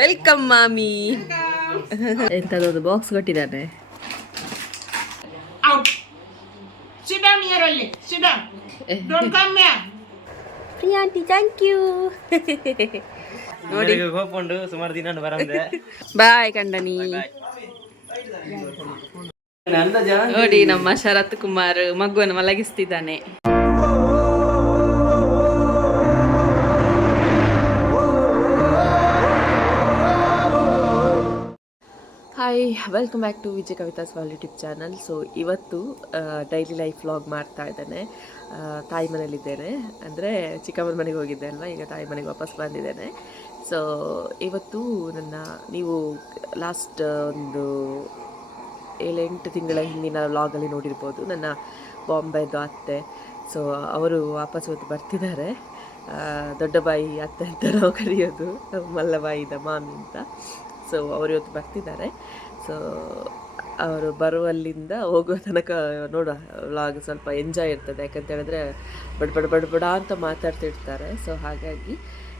Welcome ಮಾಮಿ. ಎಂತದೊಂದು box ಕೊಟ್ಟಿದ್ದಾನೆ. ಪ್ರಿಯಾಂಟಿ thank you. ನೋಡಿ ಹೋಗ್ಕೊಂಡು ಸುಮಾರು ದಿನ ಬರಂದೆ. ಬಾಯ್ ಕಂಡನಿ. ನೋಡಿ ನಮ್ಮ ಶರತ್ ಕುಮಾರ್ ಮಗುವನ್ನು ಮಲಗಿಸ್ತಿದ್ದಾನೆ. Hi, welcome back to Vijay Kavitha's wall YouTube channel. So ಇವತ್ತು ಡೈಲಿ ಲೈಫ್ ವ್ಲಾಗ್ ಮಾಡ್ತಾ ಇದ್ದೇನೆ. ತಾಯಿ ಮನೇಲಿದ್ದೇನೆ, ಅಂದರೆ ಚಿಕ್ಕಮ್ಮನ ಮನೆಗೆ ಹೋಗಿದ್ದೆ ಅಲ್ವಾ, ಈಗ ತಾಯಿ ಮನೆಗೆ ವಾಪಸ್ ಬಂದಿದ್ದೇನೆ. ಸೊ ಇವತ್ತು ನೀವು ಲಾಸ್ಟ್ ಒಂದು 7-8 ತಿಂಗಳ ಹಿಂದಿನ ವ್ಲಾಗಲ್ಲಿ ನೋಡಿರ್ಬೋದು, ನನ್ನ ಬಾಂಬೆದು ಅತ್ತೆ. ಸೊ ಅವರು ವಾಪಸ್ ಇವತ್ತು ಬರ್ತಿದ್ದಾರೆ. ದೊಡ್ಡ ಬಾಯಿ ಅತ್ತೆ ಅಂತ ನಾವು ಕರೆಯೋದು, ಮಲ್ಲಬಾಯಿದ ಮಾಮಿ ಅಂತ. ಸೊ ಅವರು ಇವತ್ತು ಬರ್ತಿದ್ದಾರೆ. ಸೊ ಅವರು ಬರುವಲ್ಲಿಂದ ಹೋಗುವ ತನಕ ನೋಡುವ ವ್ಲಾಗ್ ಸ್ವಲ್ಪ ಎಂಜಾಯ್ ಇರ್ತದೆ, ಯಾಕಂತ ಹೇಳಿದ್ರೆ ಬಡ ಅಂತ ಮಾತಾಡ್ತಿರ್ತಾರೆ. ಸೊ ಹಾಗಾಗಿ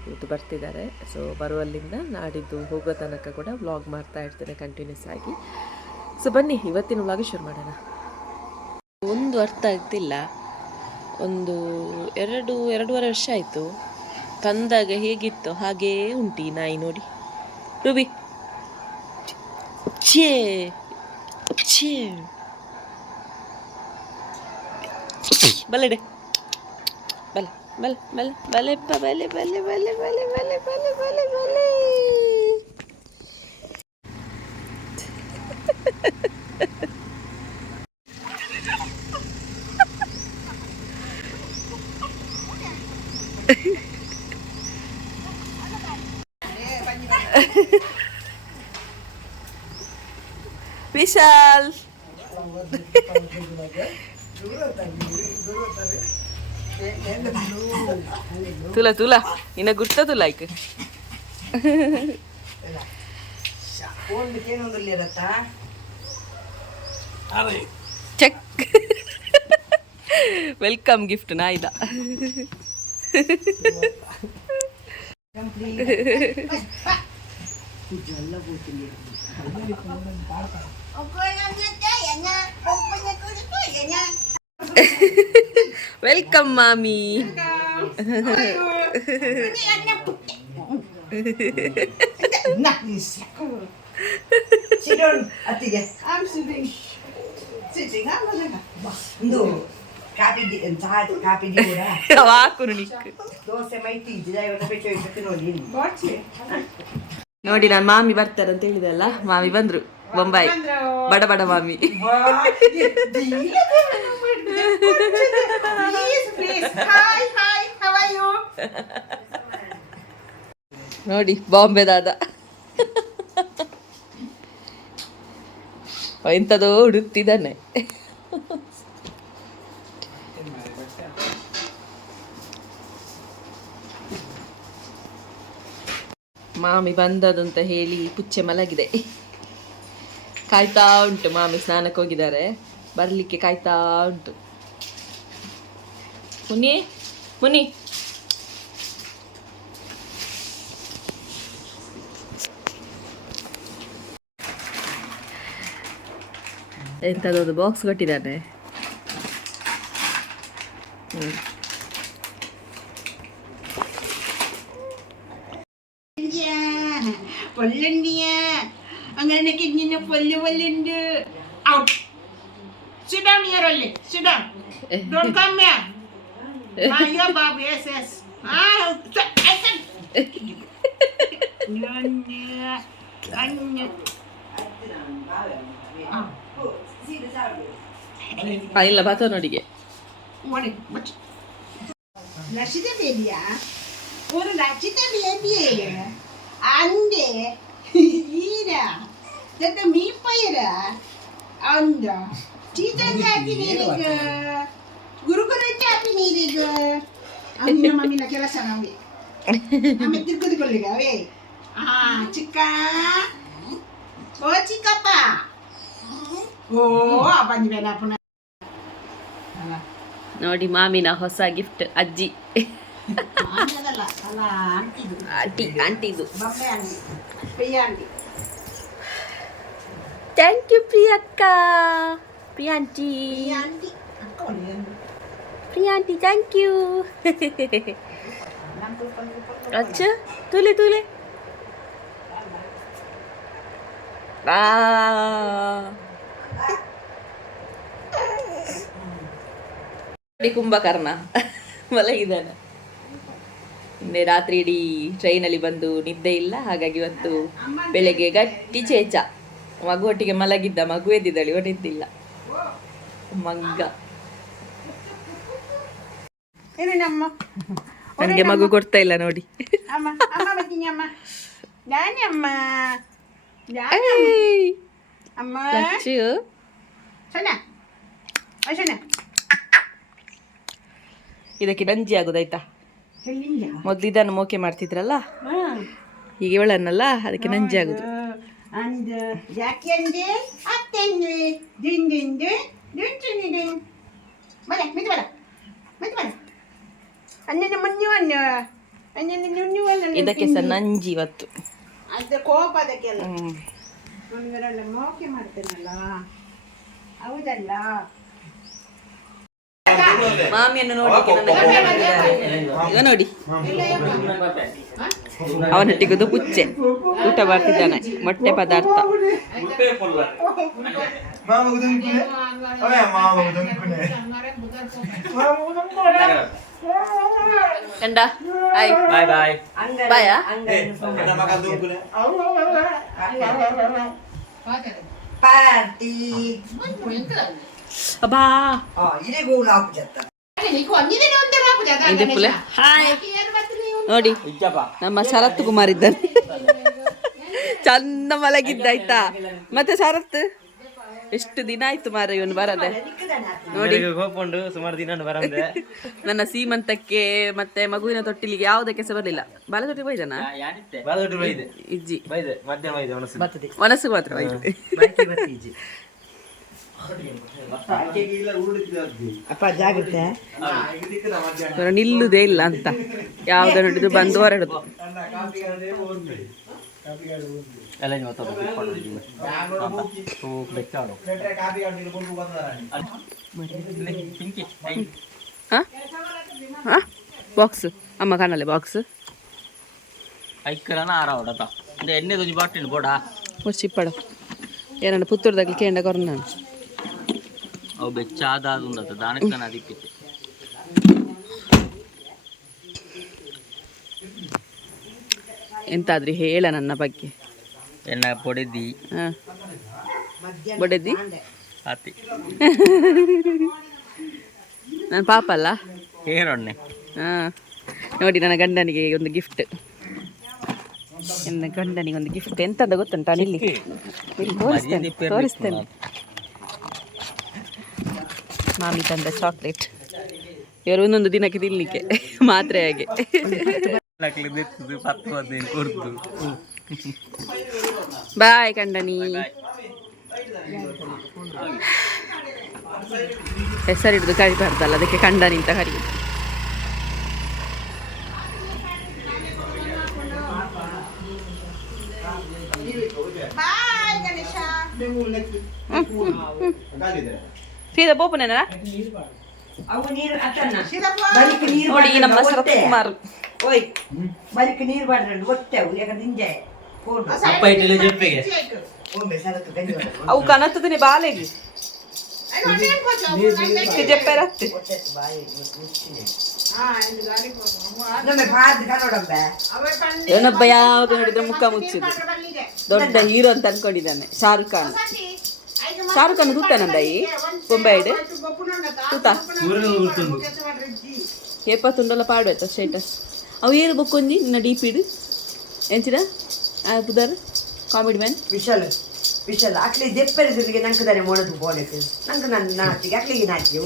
ಇವತ್ತು ಬರ್ತಿದ್ದಾರೆ. ಸೊ ಬರುವಲ್ಲಿಂದ ನಾಡಿದ್ದು ಹೋಗೋ ತನಕ ಕೂಡ ವ್ಲಾಗ್ ಮಾಡ್ತಾ ಇರ್ತೇನೆ ಕಂಟಿನ್ಯೂಸ್ ಆಗಿ. ಸೊ ಬನ್ನಿ ಇವತ್ತಿನ ವ್ಲಾಗ್ ಶುರು ಮಾಡೋಣ. ಒಂದು ಅರ್ಥ ಆಗ್ತಿಲ್ಲ, ಒಂದು 2-2.5 ವರ್ಷ ಆಯಿತು. ತಂದಾಗ ಹೇಗಿತ್ತು ಹಾಗೇ ಉಂಟು ಈ ನಾಯಿ. ನೋಡಿ ರೂಬಿ, ಛೇ ಛೇ ಬಲ್ಲೆಡೆ ಬಲೆ ಬಲೆ ಬಲೆ ಬಲೆ ಬಲೆ ಬಲೆ ಬಲೆ ಬಲೆ ಬಲೆ ಬಲೆ ಬಲೆ ಬಲೆ. ವಿಶಾಲ್ ತುಲಾ ಇನ್ನ ಗುರ್ತ ತುಲಾಯ್ಕ ಚೆಕ್. ವೆಲ್ಕಮ್ ಗಿಫ್ಟ್ ನಾಯಿದ. ವೆಲ್ಕಮ್ ಮಾಮಿ. ನೋಡಿ ನಾನು ಮಾಮಿ ಬರ್ತಾರೆ ಅಂತ ಹೇಳಿದಲ್ಲ, ಮಾಮಿ ಬಂದ್ರು. ಬೊಂಬಾಯಿ ಬಡ ಮಾಮಿ. ನೋಡಿ ಬಾಂಬೆ ದಾದ ಎಂಥದೋ ಹುಡುಕ್ತಿದ್ದಾನೆ. ಮಾಮಿ ಬಂದದಂತ ಹೇಳಿ ಪುಚ್ಚೆ ಮಲಗಿದೆ, ಕಾಯ್ತಾ ಉಂಟು. ಮಾಮಿ ಸ್ನಾನಕ್ಕೆ ಹೋಗಿದ್ದಾರೆ, ಬರಲಿಕ್ಕೆ ಕಾಯ್ತಾ ಉಂಟು. ಮುನಿ ಎಂಥದೊಂದು ಬಾಕ್ಸ್ ಕೊಟ್ಟಿದ್ದಾನೆ. പൊല്ലണ്ടിയാ അങ്ങനെ കിഞ്ഞിന് പൊല്ല് പൊല്ലുണ്ട്. Out. Sit down here only. Sit down. Don't come here. Here, Bob. Yes. I can. ಇಲ್ಲ ಬಾತ ನೋಡಿಗೆ ಲಕ್ಷಿತ ಬೇಬಿಯಾ ഒരു ലക്ഷിത ബേബിയെ അന്റെ ഈര ദത്ത മീപ്പയര അന്ത ടീച്ചർ ಚಾಪಿನಿರಿಗೆ ಗುರುಗುರ ಚಾಪಿನಿರಿಗೆ ಅಮ್ಮ ಮಮ್ಮಿನ ಕೆಲಸ ನಾವೇ ಆಮೇಲೆ ತಿರ್ಗುದುಕೊಳ್ಳಿಗವೇ ಚಿಕ್ಕ ಓ ಚಿಕ್ಕಪ್ಪ ಓ ಬಂದ್ಬೇಡ ಪುನಃ. ನೋಡಿ ಮಾಮಿನ ಹೊಸ ಗಿಫ್ಟ್ ಅಜ್ಜಿ. ಅಲ್ಲ ಅಂಟಿದು ಆಂಟಿದು. ಬೊಂಬೆ aunty, Priya aunty. Thank you ಪ್ರಿಯಕ್ಕ. ಪ್ರಿಯಾಂಟಿ ಅಂಟಿ ಅಕ್ಕೊಳ್ಳಿ ಪ್ರಿಯಾಂಟಿ ಥ್ಯಾಂಕ್ ಯು. ಅಚ್ಚ ತುಲೆ ತುಲೆ ಕುಂಭಕರ್ಣ ಮಲಗಿದ್ದಾನೆ. ನಿನ್ನೆ ರಾತ್ರಿ ಇಡೀ ಟ್ರೈನಲ್ಲಿ ಬಂದು ನಿದ್ದೆ ಇಲ್ಲ, ಹಾಗಾಗಿ ಇವತ್ತು ಬೆಳಗ್ಗೆ ಗಟ್ಟಿ ಚೇಚ. ಮಗು ಒಟ್ಟಿಗೆ ಮಲಗಿದ್ದ, ಮಗು ಎದ್ದಿದ್ದಾಳೆ, ಒಟ್ಟಿದ್ದಿಲ್ಲ ಮಗ್ಗ. ನನಗೆ ಮಗು ಕೊಡ್ತಾ ಇಲ್ಲ ನೋಡಿ. ಅಮ್ಮ ಅಮ್ಮ ಬರ್ತೀನಿ ಅಮ್ಮ, ನಾನೇ ಅಮ್ಮ, ಅಮ್ಮ ಸೋನಾ ಸೋನಾ. ಇದಕ್ಕೆ ನಂಜಿ ಆಗುದಾಯ್ತಾ? ಎಲ್ಲಿಂದ ಮೊದ್ಲು ಇದನ್ನು ಮೋಕೆ ಮಾಡ್ತಿದ್ರಲ್ಲ, ಈಗ ಇವಳನ್ನಲ್ಲ, ಅದಕ್ಕೆ ನಂಜಿ ಆಗುದು. ಅಂದ ಯಾಕೆಂದೆ ಅತ್ತೆಂದು ದಿಂದಿಂದು ದಿಂಚಿನಿದು ಬರ ಮಿದು ಬರ ಮಿದು ಬರ ಅನ್ನನ ಮುನ್ನುವನ್ನ ಅನ್ನನ ನುನ್ನುವನ್ನ. ಇದಕ್ಕೆ ಸಹ ನಂಜಿ ಇವತ್ತು. ಅದು ಕೋಪ ಅದಕ್ಕೆಲ್ಲ ಇವರೆಲ್ಲ ಮೋಕೆ ಮಾಡ್ತೇನಲ್ಲ, ಹೌದಲ್ಲ. ಮಾಮಿಯನ್ನು ನೋಡ್ಲಿಕ್ಕೆ ಈಗ ನೋಡಿ, ಅವನೊಟ್ಟಿಗೆ ಪುಚ್ಚೆ ಊಟ ಮಾಡ್ತಿದ್ದಾನೆ, ಮೊಟ್ಟೆ ಪದಾರ್ಥ. ಕಂಡ ಹಾಯ್ ಬಾಯ್ ಬಾಯ್ ಬಾಯ ಪಾರ್ಟಿ ಅಬ್ಬಾ ಹಾಯ್ ನೋಡಿ, ನಮ್ಮ ಶರತ್ ಕುಮಾರ್ ಇದ್ದಾನೆ, ಚಂದ ಮಲಗಿದ್ದಾಯ್ತಾ. ಮತ್ತೆ ಶರತ್ ಎಷ್ಟು ದಿನ ಆಯ್ತು ಮಾರ ಇವನು ಬರದೆ ನೋಡಿ. ಸುಮಾರು ದಿನ ಬರಂದೆ. ನನ್ನ ಸೀಮಂತಕ್ಕೆ ಮತ್ತೆ ಮಗುವಿನ ತೊಟ್ಟಿಲಿಗೆ ಯಾವುದಕ್ಕೆ ಸಹ ಬರಲಿಲ್ಲ. ಬಾಲ ತೊಟ್ಟಿ ಬೈದನ ಇಜ್ಜಿ ಮನಸ್ಸು ಮಾತ್ರ ಬೈದು. ನಿಲ್ಲುದೇ ಇಲ್ಲ ಅಂತ, ಯಾವ್ದು ನೋಡಿದ್ರು ಬಂದು ಹೊರಡುದು. ಬಾಕ್ಸ್ ಅಮ್ಮ ಕಾಣಲ್ಲ, ಬಾಕ್ಸ್ ಎಣ್ಣೆ ಬಾಟಿಲ್ ಬೋಡ ಚಿಪ್ಪಡ ಏನ ಪುತ್ತೂರ್ದಾಗ ಕೇಂಡ ಕೊರೋನಾ ಅವು ಬೆಚ್ಚಾದ ದಾನಕ್ಕನ ಅದಿಪ್ಪಿತ್ತೆ. ಎಂತಾದ್ರೂ ಹೇಳ ನನ್ನ ಬಗ್ಗೆ. ಎನ್ನ ಪೊಡೆದಿ ಬೊಡೆದಿ ಆತಿ ನನ್ನ ಪಾಪ ಅಲ್ಲ ಹೇಳೊಣ್ಣೆ. ನೋಡಿ, ನನ್ನ ಗಂಡನಿಗೆ ಒಂದು ಗಿಫ್ಟ್. ನನ್ನ ಗಂಡನಿಗೆ ಒಂದು ಗಿಫ್ಟ್ ಎಂತಂದ ಗೊತ್ತುಂಟಾ? ನಿಲ್ಲಿ ತೋರಿಸ್ತೇನೆ. ಮಾಮಿ ತಂದ ಚಾಕ್ಲೇಟ್. ಇವರು ಒಂದೊಂದು ದಿನಕ್ಕೆ ತಿನ್ಲಿಕ್ಕೆ ಮಾತ್ರೆ ಹಾಗೆ. ಬಾಯ್ ಕಂಡನಿ. ಹೆಸರಿಡ್ದು ಕರಿಬಾರ್ದಲ್ಲ, ಅದಕ್ಕೆ ಕಂಡನಿ ಅಂತ ಕರಿ. ಸೀದಾ ಬೋಪನೇನ ನೋಡಿ ನಮ್ಮ ಶರತ್ ಕುಮಾರ್. ಅವು ಕನತ್ತದನೆ ಬಾಲೆಗೆ ಜಪ್ಪೆರತ್ತೆ. ಏನೊಬ್ಬ ಯಾವಾಗ ನೋಡಿದ್ರೆ ಮುಖ ಮುಚ್ಚಿದ್ದು, ದೊಡ್ಡ ಹೀರೋ ಅಂತ ಅನ್ಕೊಂಡಿದ್ದಾನೆ. ಶಾರುಖ್ ಖಾನ್ ತೂತಾನಂದಾಯಿ ಬೊಂಬಾಯಿಡ್ ತೂತ ಏಪತ್ತುಂಡಲ್ಲ ಪಾಡ್ಬೇತ ಸ್ಟೇಟಸ್. ಅವು ಏನು ಬೊಕ್ಕೊಂಜಿ ನಿನ್ನ ಡಿಪಿಡ್ ಎಂಚಿದ ಬುಧಾರ ಕಾಮಿಡಿ ಮ್ಯಾನ್ ವಿಶಾಲ ಅಕ್ಲಿ ದೆಪ್ಪರ ಜೊತೆಗೆ ನಂಕದಾನೆ ಮೊಡದು ಬೋಡಕ್ಕೆ ನಂಗೆ ನನ್ನ ನಾಚಿಗೆ ಅಕ್ಲಿಗೆ ನಾಚಿಗೆ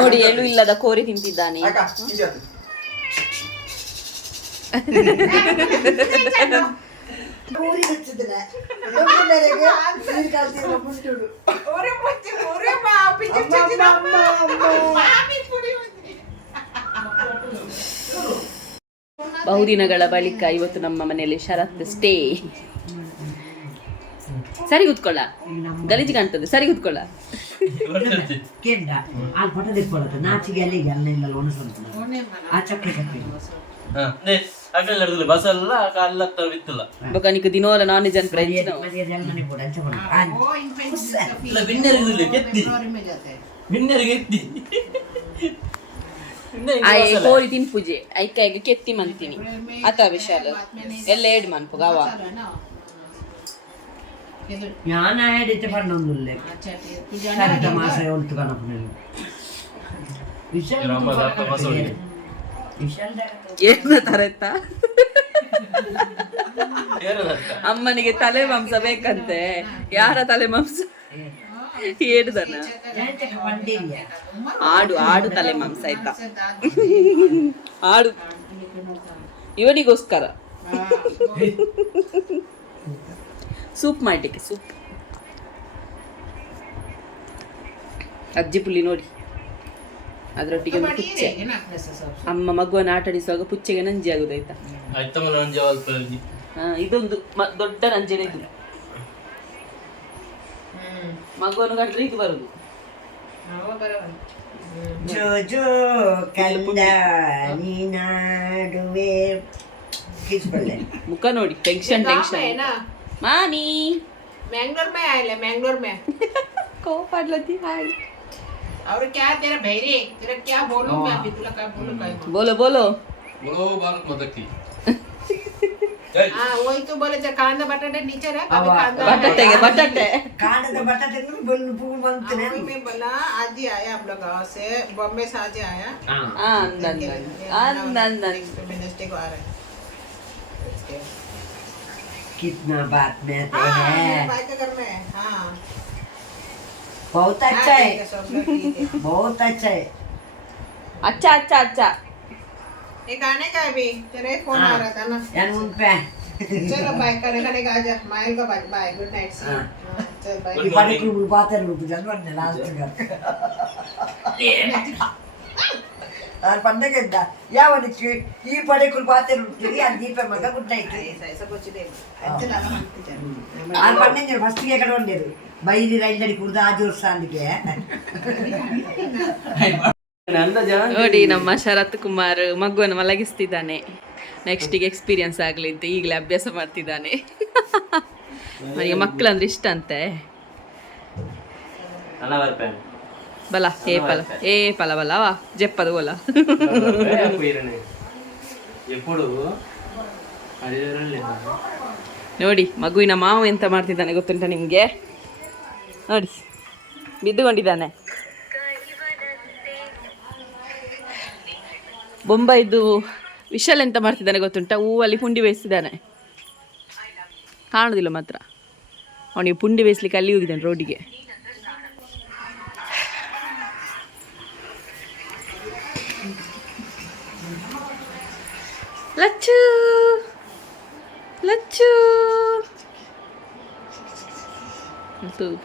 ನೋಡಿ, ಎಳ್ಳು ಇಲ್ಲದ ಕೋರಿ ತಿಂತಿದ್ದಾನೆ. ಬಹುದಿನಗಳ ಬಳಿಕ ಇವತ್ತು ನಮ್ಮ ಮನೆಯಲ್ಲಿ ಶರತ್ ಸ್ಟೇ. ಸರಿ ಕೂತ್ಕೊಳ್ಳ, ಗಲೀಜು ಕಾಣ್ತದೆ, ಸರಿ ಕೂತ್ಕೊಳ್ಳ. ಕೇಂದ್ರ ಆ ಫೋಟೋ ತೆಕ್ಕೊಳ್ಳುತ್ತೆ ನಾಚಿಗೆ ಅಲ್ಲಿಗೆ ಅಲ್ಲೆಲ್ಲ ಒಣಸುಂಟು ಆ ಚಕ್ಕೆ ಚಕ್ಕೆ ಬಸಲ್ಲ ಕಾಲತ್ತ ಬಿತ್ತಲ್ಲ ಬೊಕನಿಕ ದಿನೋಲ ನಾನ್ ವೆಜ್ ಅನ್ ಫ್ರೈ ಮನೆ ಕೂಡ ಅಂಚ ಇಲ್ಲ ಬಿನ್ನರಿಗೆ ಕೆತ್ತಿ ಬಿನ್ನರಿಗೆ ಎತ್ತಿ ಆಯ್ ಕೋರಿ ತಿನ್ಪುಜೆ ಐಕಾಯಿಗೆ ಕೆತ್ತಿ ಮಂತೀನಿ ಅತ ವಿಶಾಲ ಎಲ್ಲ ಏಡ್ ಮನ್ಪು ಗಾವ ഞാൻ ആയിട്ട് പണ്ടൊന്നുമില്ലേ കരുത്ത മാസം ഒത്തു കണക്കിന് ಏನು ತರತ್ತ ಅಮ್ಮನಿಗೆ ತಲೆ ಮಾಂಸ ಬೇಕಂತೆ. ಯಾರ ತಲೆ ಮಾಂಸ? ಏಡುದನ ಆಡು ಆಡು ತಲೆ ಮಾಂಸ ಆಯ್ತಾ, ಆಡು ಇವನಿಗೋಸ್ಕರ ಸೂಪ್ ಮಾಡಲಿಕ್ಕೆ. ಸೂಪ್ ಅಜ್ಜಿ ಪುಲ್ಲಿ ನೋಡಿ, ಅದರೊಟ್ಟಿಗೆ ಒಂದು ಪುಚ್ಚೆ. ಅಮ್ಮ ಮಗುವನ್ನು ಆಟಾಡಿಸುವಾಗ ಪುಚ್ಚೆಗೆ ನಂಜಿ ಆಗುದಾಯ್ತಾ. ಇದೊಂದು ದೊಡ್ಡ ನಂಜೆನೆ ಇದು. ಮಗುವನ್ನು ಕಟ್ರೆ ಇದು ಬರುದು. ಜೋ ಜೋ ಕಂದ ನೀನಾಡುವೆ ಕಿಸ್ಕೊಳ್ಳೆ ಮುಖ ನೋಡಿ, ಟೆನ್ಷನ್ ಟೆನ್ಷನ್. मानी मैंगलोर में आए ले, मैंगलोर में को पड़लती हाय और क्या तेरा भैरी तेरा क्या बोलूं मैं अभी तुला क्या बोलूं काय बोलो बोलो बोलो भारत माता की हां वही तो बोले जो कांदा बटाटे नीचे रख, अभी कांदा बटाटे कांदा बटाटे को बोलने पूर बनते हैं. अभी मैं बोला आज ही आया हम लोग गांव से, बॉम्बे से आज ही आया. अंदर वेडनेसडे को आ रहा है. कितना बात में आते हाँ, हैं. भाई के घर में है. हाँ बहुत अच्छा है, सब लोग ठीक है. बहुत अच्छा है. अच्छा अच्छा अच्छा. एक आने का अभी तेरे फोन आ रहा था ना. यार उन पे चलो बाय खाने खाने का आजा. माइल का बाय बाय, गुड नाइट सी. चल बाय. ये पानी को बात है रूप जानवर ने लास्ट कर यार पंडे के दा या वाली की ये पानी को बात है रूप की यार दीप में मगा गुड नाइट ऐसा कुछ नहीं. अच्छा लगा मानते चल. यार पंडे ने फर्स्ट के कट वंडे ಬೈರಿ ರೈಲ್ದಡಿ ಕುಡ್ದು ಆ ಜೋರ್ ಸಾಂದಿಗೆ ನೋಡಿ ನಮ್ಮ ಶರತ್ ಕುಮಾರ್ ಮಗುವನ್ನು ಮಲಗಿಸ್ತಿದ್ದಾನೆ. ನೆಕ್ಸ್ಟಿಗೆ ಎಕ್ಸ್ಪೀರಿಯನ್ಸ್ ಆಗಲಿ ಅಂತ ಈಗಲೇ ಅಭ್ಯಾಸ ಮಾಡ್ತಿದ್ದಾನೆ. ನನಗೆ ಮಕ್ಕಳಂದ್ರೆ ಇಷ್ಟ ಅಂತೆ. ಬಲ ಏ ಪಲ ಬಲವಾ ಜೆಪ್ಪದು ಬೋಲ ನೋಡಿ ಮಗುವಿನ ಮಾವು ಎಂತ ಮಾಡ್ತಿದ್ದಾನೆ ಗೊತ್ತುಂಟ ನಿಮಗೆ? ನೋಡಿ ಬಿದ್ದುಕೊಂಡಿದ್ದಾನೆ. ಬೊಂಬಾಯಿದು ವಿಶಾಲ್ ಎಂತ ಮಾಡ್ತಿದ್ದಾನೆ ಗೊತ್ತುಂಟ? ಹೂವಲ್ಲಿ ಪುಂಡಿ ಬೇಯಿಸ್ತಿದ್ದಾನೆ. ಕಾಣುದಿಲ್ಲ ಮಾತ್ರ. ಅವನಿಗೆ ಪುಂಡಿ ಬೇಯಿಸ್ಲಿಕ್ಕೆ ಅಲ್ಲಿ ಹೋಗಿದ್ದಾನೆ ರೋಡಿಗೆ. ಲಚ್ಚು ಲಚ್ಚು ತೂಪ